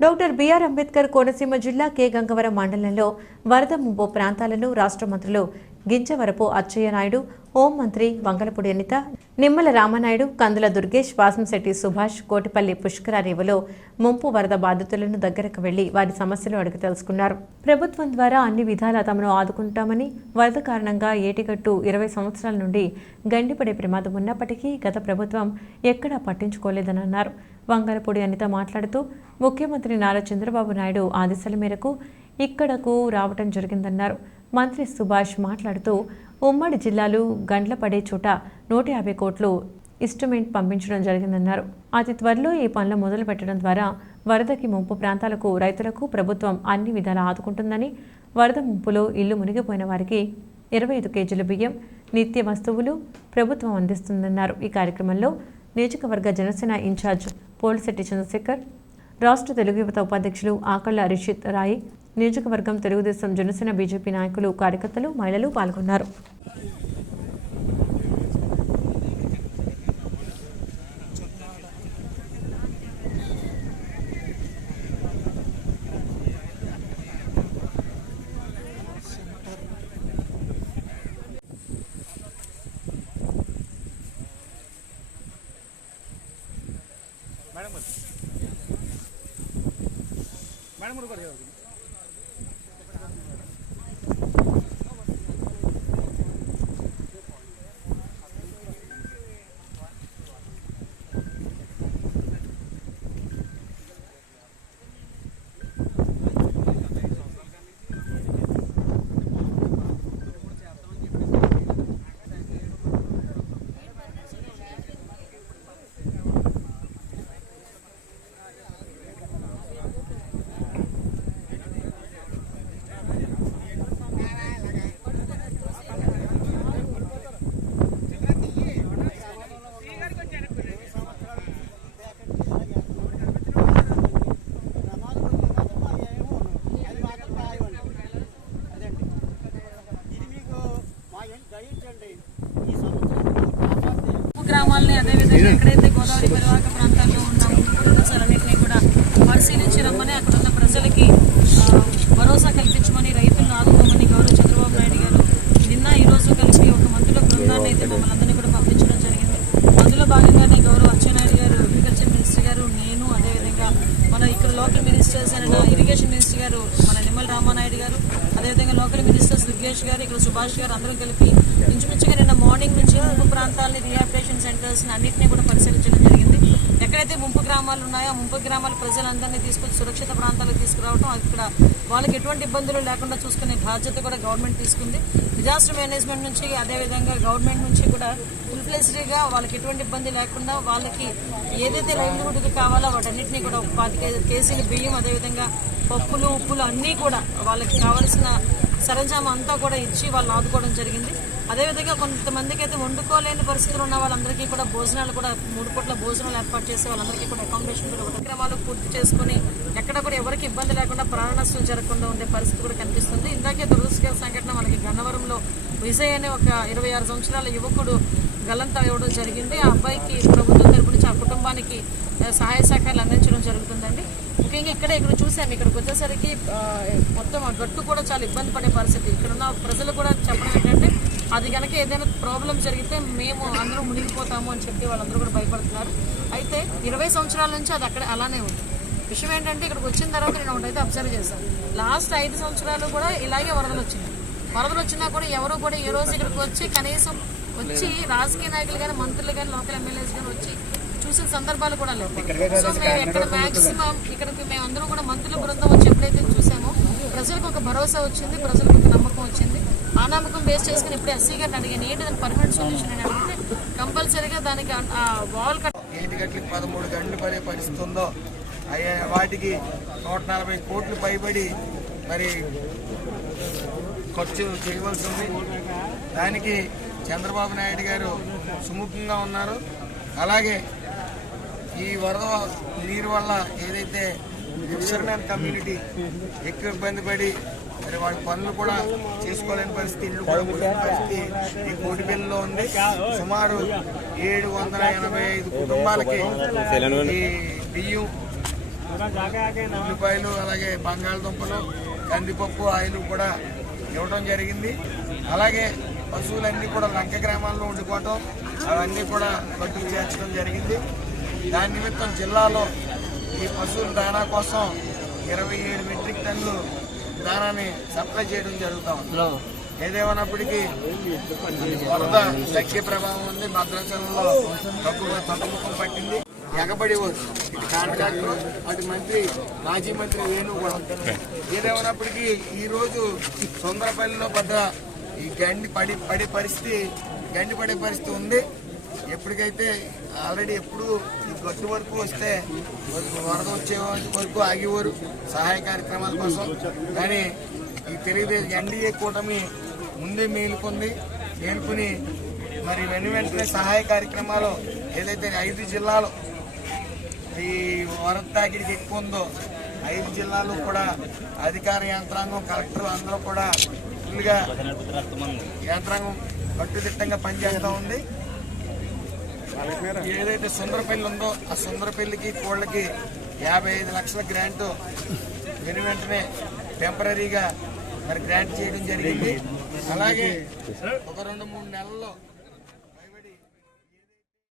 Doctor BR Ambedkar Konaseema జిల్లా కే గంగవరం మండలంలో వరద ముంపు ప్రాంతాలను రాష్ట్ర మంత్రులు గింజవరపు అచ్చయ్య నాయుడు హోం మంత్రి వంగలపూడి అనిత నిమ్మల రామనాయుడు కందుల దుర్గేష్ వాసంశెట్టి సుభాష్ కోటిపల్లి పుష్కర రేవులో ముంపు వరద బాధితులను దగ్గరకు వెళ్ళి వారి సమస్యలు అడిగి తెలుసుకున్నారు. ప్రభుత్వం ద్వారా అన్ని విధాలా తమను ఆదుకుంటామని వరద కారణంగా ఏటిగట్టు ఇరవై సంవత్సరాల నుండి గండిపడే ప్రమాదం ఉన్నప్పటికీ గత ప్రభుత్వం ఎక్కడా పట్టించుకోలేదని అన్నారు. వంగలపూడి అనిత మాట్లాడుతూ ముఖ్యమంత్రి నారా చంద్రబాబు నాయుడు ఆదేశాల మేరకు ఇక్కడకు రావటం జరిగిందన్నారు. మంత్రి సుభాష్ మాట్లాడుతూ ఉమ్మడి జిల్లాలు గండ్ల పడే చోట నూట యాభై కోట్లు ఇస్టిమేట్ పంపించడం జరిగిందన్నారు. అతి త్వరలో ఈ పనులు మొదలు పెట్టడం ద్వారా వరదకి ముంపు ప్రాంతాలకు రైతులకు ప్రభుత్వం అన్ని విధాలా ఆదుకుంటుందని వరద ముంపులో ఇల్లు మునిగిపోయిన వారికి ఇరవై ఐదు కేజీల బియ్యం నిత్య వస్తువులు ప్రభుత్వం అందిస్తుందన్నారు. ఈ కార్యక్రమంలో నియోజకవర్గ జనసేన ఇన్ఛార్జ్ పోలిశెట్టి చంద్రశేఖర్ రాష్ట్ర తెలుగు యువత ఉపాధ్యక్షులు ఆకళ్ళ రిషిత్ రాయ్ నియోజకవర్గం తెలుగుదేశం జనసేన బీజేపీ నాయకులు కార్యకర్తలు మహిళలు పాల్గొన్నారు. మేడం అదేవిధంగా ఎక్కడైతే గోదావరి పరివాహక ప్రాంతాల్లో ఉన్న ముంపు కూడా పరిశీలించి రమ్మని అక్కడ ఉన్న ప్రజలకి భరోసా కల్పించమని రైతులను ఆదుకోమని గౌరవ చంద్రబాబు నాయుడు గారు నిన్న ఈ రోజు కలిసి ఒక మంత్రుల బృందాన్ని అయితే మమ్మల్ని అందరినీ కూడా పంపించడం జరిగింది. అందులో భాగంగానే గౌరవ అచ్చెన్నాయుడు గారు అగ్రికల్చర్ మినిస్టర్ గారు నేను అదేవిధంగా మన ఇక్కడ లోకల్ మినిస్టర్స్ అయిన ఇరిగేషన్ మినిస్టర్ గారు మన నిమ్మల రామానాయుడు గారు అదేవిధంగా లోకల్ మినిస్టర్స్ దుర్గేష్ గారు ఇక్కడ సుభాష్ గారు అందరూ కలిపి ఇంచుమించుగా నిన్న మార్నింగ్ నుంచి ముంపు ప్రాంతాలని రిహాబిలేషన్ సెంటర్స్ అన్నింటినీ కూడా పరిశీలించడం జరిగింది. ఎక్కడైతే ముంపు గ్రామాలు ఉన్నాయో ముంపు గ్రామాల ప్రజలందరినీ తీసుకొచ్చి సురక్షిత ప్రాంతాలకు తీసుకురావడం అక్కడ వాళ్ళకి ఎటువంటి ఇబ్బందులు లేకుండా చూసుకునే బాధ్యత కూడా గవర్నమెంట్ తీసుకుంది. డిజాస్టర్ మేనేజ్మెంట్ నుంచి అదేవిధంగా గవర్నమెంట్ నుంచి కూడా ఫుల్ వాళ్ళకి ఎటువంటి ఇబ్బంది లేకుండా వాళ్ళకి ఏదైతే లైవ్లీహుడ్కి కావాలో వాటన్నిటిని కూడా ఒక కేసీలు బియ్యం అదేవిధంగా పప్పులు ఉప్పులు అన్నీ కూడా వాళ్ళకి కావాల్సిన సరంజామా అంతా కూడా ఇచ్చి వాళ్ళని ఆదుకోవడం జరిగింది. అదేవిధంగా కొంతమందికి అయితే వండుకోలేని పరిస్థితులు ఉన్న వాళ్ళందరికీ కూడా భోజనాలు కూడా మూడు పూట్ల భోజనాలు ఏర్పాటు చేసి వాళ్ళందరికీ కూడా అకామిడేషన్ కూడా కార్యక్రమాలు పూర్తి చేసుకుని ఎక్కడ కూడా ఎవరికి ఇబ్బంది లేకుండా ప్రాణ నష్టం జరగకుండా ఉండే పరిస్థితి కూడా కనిపిస్తుంది. ఇందాకే దురదృష్టకర సంఘటన మనకి గన్నవరంలో విజయ్ అనే ఒక ఇరవై ఆరు సంవత్సరాల యువకుడు గల్లంతా ఇవ్వడం జరిగింది. ఆ అబ్బాయికి ప్రభుత్వం తరపు నుంచి ఆ కుటుంబానికి సహాయ సహకారాలు అందించడం జరుగుతుందండి. ముఖ్యంగా ఇక్కడ ఇక్కడ చూసాము. ఇక్కడికి వచ్చేసరికి మొత్తం ఆ గట్టు కూడా చాలా ఇబ్బంది పడే పరిస్థితి. ఇక్కడ ఉన్న ప్రజలు కూడా చెప్పడం ఏంటంటే అది కనుక ఏదైనా ప్రాబ్లం జరిగితే మేము అందరూ మునిగిపోతాము అని చెప్పి వాళ్ళందరూ కూడా భయపడుతున్నారు. అయితే ఇరవై సంవత్సరాల నుంచి అది అక్కడ అలానే ఉంది. విషయం ఏంటంటే ఇక్కడికి వచ్చిన తర్వాత నేను ఒకటైతే అబ్జర్వ్ చేశాను. లాస్ట్ ఐదు సంవత్సరాలు కూడా ఇలాగే వరదలు వచ్చినాయి. వరదలు వచ్చినా కూడా ఎవరు కూడా ఏ రోజు ఇక్కడికి వచ్చి కనీసం వచ్చి రాజకీయ నాయకులు కానీ మంత్రులు కానీ లోకల్ ఎమ్మెల్యేస్ కానీ వచ్చి చూసిన సందర్భాలు కూడా లేవు. సో మేము ఇక్కడ మాక్సిమం ఇక్కడికి మేము అందరం కూడా మంత్రుల బృందం వచ్చి ఎప్పుడైతే చూసామో ప్రజలకు ఒక భరోసా వచ్చింది ప్రజలకు ఒక నమ్మకం వచ్చింది. ఆ నమ్మకం బేస్ చేసుకుని ఇప్పుడు ఎస్సీ గారిని అడిగాను ఏంటి దాని పర్మనెంట్ సొల్యూషన్ అని అడిగితే కంపల్సరీగా దానికి ఆ- వాల్ కట్ ఏడు గంటలకు పదమూడు గంటలు పడే పరిస్థితి ఉందో అయ్యే వాటికి నూట నలభై కోట్లు పైబడి మరి ఖర్చు చేయవలసి ఉంది. దానికి చంద్రబాబు నాయుడు గారు సుముఖంగా ఉన్నారు. అలాగే ఈ వరద నీరు వల్ల ఏదైతే ఫిషర్మెన్ కమ్యూనిటీ ఎక్కువ ఇబ్బంది పడి మరి వాళ్ళ పనులు కూడా చేసుకోలేని పరిస్థితి ఇల్లు కూడా మునిగిన పరిస్థితి ఈ కోటిపల్లిలో ఉంది. సుమారు ఏడు వందల ఎనభై ఐదు కుటుంబాలకి ఈ బియ్యం ఉల్లిపాయలు అలాగే బంగాళదుంపలు కందిపప్పు ఆయిల్ కూడా ఇవ్వడం జరిగింది. అలాగే పశువులన్నీ కూడా లంక గ్రామాల్లో ఉండిపోవటం అవన్నీ కూడా కట్టుకు చేర్చడం జరిగింది. దాని నిమిత్తం జిల్లాలో ఈ పశువుల దాణా కోసం ఇరవై ఏడు మెట్రిక్ టన్నులు దానాన్ని సప్లై చేయడం జరుగుతా ఉంది. ఏదేమన్నప్పటికీ వరద తగ్గే ప్రభావం ఉంది. భద్రాచలంలో తక్కువ తగ్గుముఖం పట్టింది. ఎగబడి కాంట్రాక్టర్ అటు మంత్రి మాజీ మంత్రి వేణు కూడా ఏదేమన్నప్పటికీ ఈ రోజు సుందరపల్లిలో పెద్ద ఈ గండి పడి పడే పరిస్థితి గండి పడే పరిస్థితి ఉంది. ఎప్పటికైతే ఆల్రెడీ ఎప్పుడు ఈ గట్టు వరకు వస్తే వరద వచ్చే వరకు ఆగేవారు సహాయ కార్యక్రమాల కోసం. కానీ ఈ తెలుగుదేశం ఎన్డీఏ కూటమి ముందే మేలుకుంది మేలుకుని మరి వెను వెంటనే సహాయ కార్యక్రమాలు ఏదైతే ఐదు జిల్లాలు ఈ వరద తాకిడికి ఎక్కువ ఉందో ఐదు జిల్లాలు కూడా అధికార యంత్రాంగం కలెక్టర్ అందరూ కూడా ఫుల్గా యంత్రాంగం కట్టుదిట్టంగా పనిచేస్తూ ఉంది. ఏదైతే సుందరపల్లి ఉందో ఆ సుందరపల్లికి కోళ్ళకి యాభై ఐదు లక్షల గ్రాంట్ వెను వెంటనే టెంపరీగా మరి గ్రాంట్ చేయడం జరిగింది. అలాగే ఒక రెండు మూడు నెలల్లో